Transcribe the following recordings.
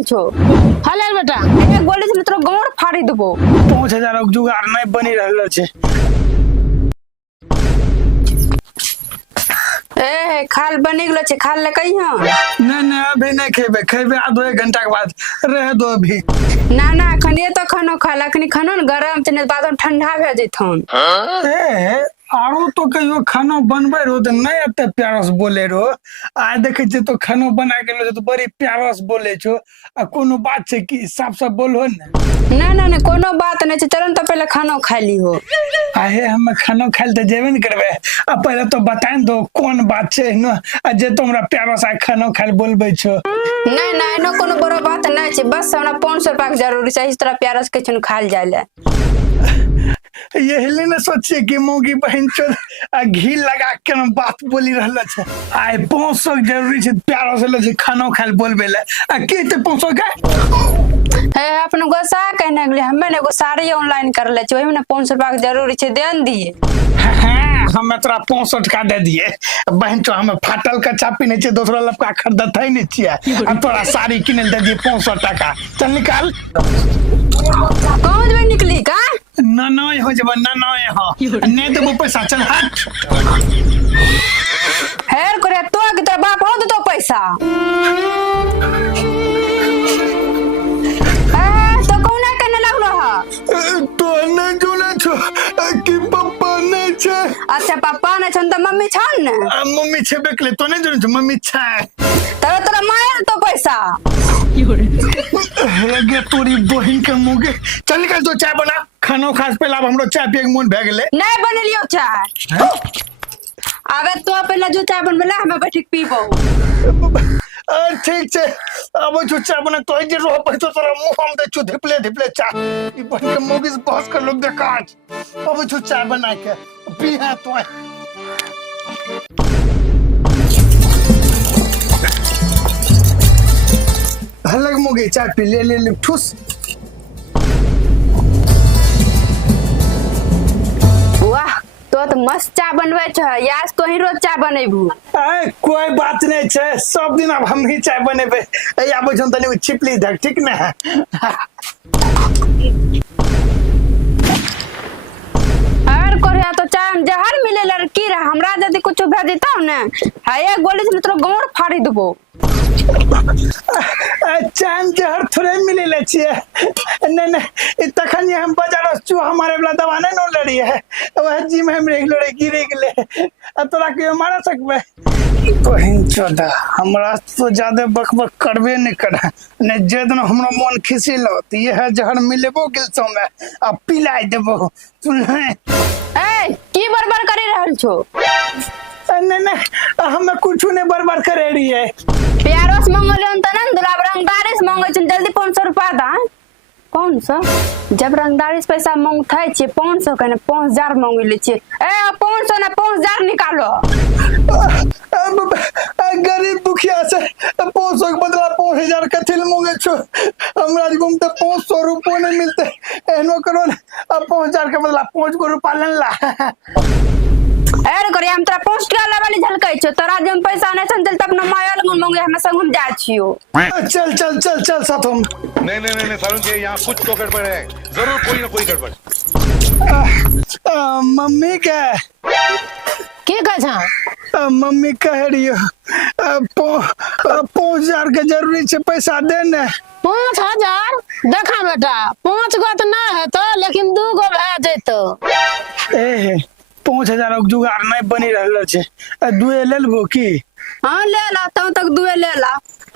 रहल छो हले बेटा एक गोली से तोरा गोड़ फाड़ी देबो 5000 जुगाड़ नहीं बनी रहल छे। ए खाल बनी गेलो छे खाल ले कहियो नहीं अभी नहीं खेबे खेबे आधो 1 घंटा के बाद रह दो अभी। ना खनिए तो खानो खाला अखनी खानो न गरम तने बाद में ठंडा भे जइथन। ए आरो तो कहियो खाना बनबे रो तो नहीं एते प्यार से बोले रो आ देखे छे तो खाना बना के लो तो बड़ी प्यार से बोले छो आ कोनो बात छे कि साफ साफ बोलहो ना कोनो बात नहीं छे चलन तो पहले खाना खा ली हो। आहे हम खाना खाइल तो जेबे नहीं करबे आ पहले तो बता दो कौन बात छे न आ जे तोमरा प्यार से खाना खाइल बोलबे छो। नहीं नो कोनो बड़ो बात नहीं छे बस हमरा 500 रुपया के जरूरी छे इस तरह प्यार से किछन खाइल जाइले। यही ने सोचिए कि मौगी बहन चोद घी लगा के न बात बोली रहल छे आय 500 जरूरी छे प्यार से ले खाना खाइल बोलबे ले आ के ते 500 का है अपन गोसा कहने गेले हमें ने एगो साड़ी ऑनलाइन कर ले छे ओहि में 500 रुपया के जरूरी छे देन दिए। हम तोरा 65 का दे दिए बहन चो हम फाटल का चापी नहीं छे दूसरा लपका खरीदत है नहीं छिए आ तोरा साड़ी किने दे दिए 500 टका चल निकाल कौन में निकली का ना हो जब ना हो नहीं देबो पैसा चल हट हेर करे तो कि तेरा बाप हो तो पैसा तो कौन कहने लगलो ह तो नहीं जोले छो कि पापा नहीं छे। अच्छा पापा ने छन त मम्मी छन ने मम्मी छे बेकले तो नहीं जोले छो मम्मी छे तेरा मायर तो पैसा गे तोरी बहिन के मुगे चल निकल तो चाय बना खानो खास पहला हमरो चाय पिए के मन भ गेले नहीं बनलियो चाय आबे तो पहले जो चाय बनबेला हमें बैठ के पीबो ठीक छे अब जो चाय बना तो जे रह पर तो तोरा मुंह हम दे छु धिपले चाय ई बहिन के मुगे से बहस कर लो बेकार अब जो चाय बना के पी है तो हलक मुगे चाय पी ले ठुस वाह तो मस्त चाय बनवे छ यास तो ही रोज चाय बनेबू कोई बात नहीं छे सब दिन अब हम ही चाय बनेबे आबे छन तनी छिपली धक ठीक ना हर कोरिया तो चाय जहर मिले लड़की रे हमरा जदी कुछ भेज देता ने हाय गोली से तोरा गोड़ फाड़ी देबो चांद जहर थोड़े मिले ले छिए नहीं तखन हम बाजार चू हमारे वाला दवा नहीं न लड़ी है वह जी में हम रेग लड़े गिरे गेले तोरा के मारा सकबे बहन चोदा हमरा तो ज्यादा बकबक करबे नहीं करे ने जे दिन हमरा मन खिसिलो त यह जहर मिलेबो गेल समय आ पिलाइ देबो सुन ए की बरबर करे रहल छो नहीं हम कुछ नहीं बर्बाद करे रही है प्यारो से मंगले त न दुलाब रंगदारी से मंगे छ जल्दी 500 रुपया दा कौन सा जब रंगदारी से पैसा मांगथै छे 500 के न 5000 मांग ले छे ए 500 ना 5000 निकालो गरीब दुखिया से 500 के बदला 5000 के थिल मांगे छो हमरा जीवन में 500 रुपया नहीं मिलते एनो करो 5000 के बदला 5 गो रुपया लेला एर करे हम तोरा 5 टका वाली झलकै छ तोरा जम पैसा नहीं छन चल त अपना मायल गुन मांगे हम संग हम जा छियो चल साथ हम नहीं सारुण जी यहाँ कुछ तो गड़बड़ है जरूर कोई ना कोई गड़बड़ मम्मी के कह छ मम्मी कह रही है 5000 के जरूरी छे पैसा दे ने 5000 देखा बेटा 5 गो तो ना है तो लेकिन 2 गो भे जैतो ए 5000 जुगाड़ नहीं बनी रहल छे दुए ले लेबो की हां ले ला तब तक दुए ले ला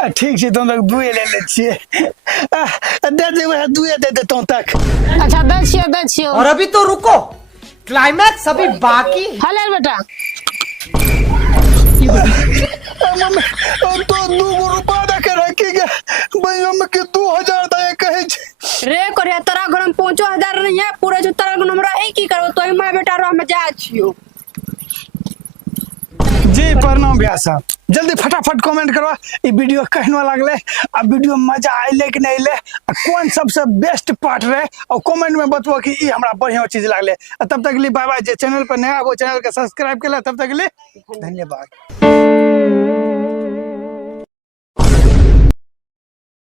ठीक छे तुम तक दुए ले ले छिए दे दे वह दुए दे तो तक अच्छा दे छियो और अभी तो रुको क्लाइमैक्स अभी बाकी हले बेटा मम्मी तो 2 रुपया दे के रखेगा भाई हम के 2000 दे कहे छे रे करे तोरा घर में 5000 नहीं है पूरे जो तोरा घर में रही की करबो तोई मां बेटा रो हम जा छियो जी प्रणाम भैया साहब जल्दी फटाफट कमेंट करो ये वीडियो कहना लगले आ वीडियो मजा आइले कि नहीं आइले कौन सबसे बेस्ट पार्ट रहे और कमेंट में बताओ कि ये हमरा बढ़िया चीज लागले तब तक के लिए बाय बाय जे चैनल पर नया वो चैनल के सब्सक्राइब केला तब तक के लिए धन्यवाद।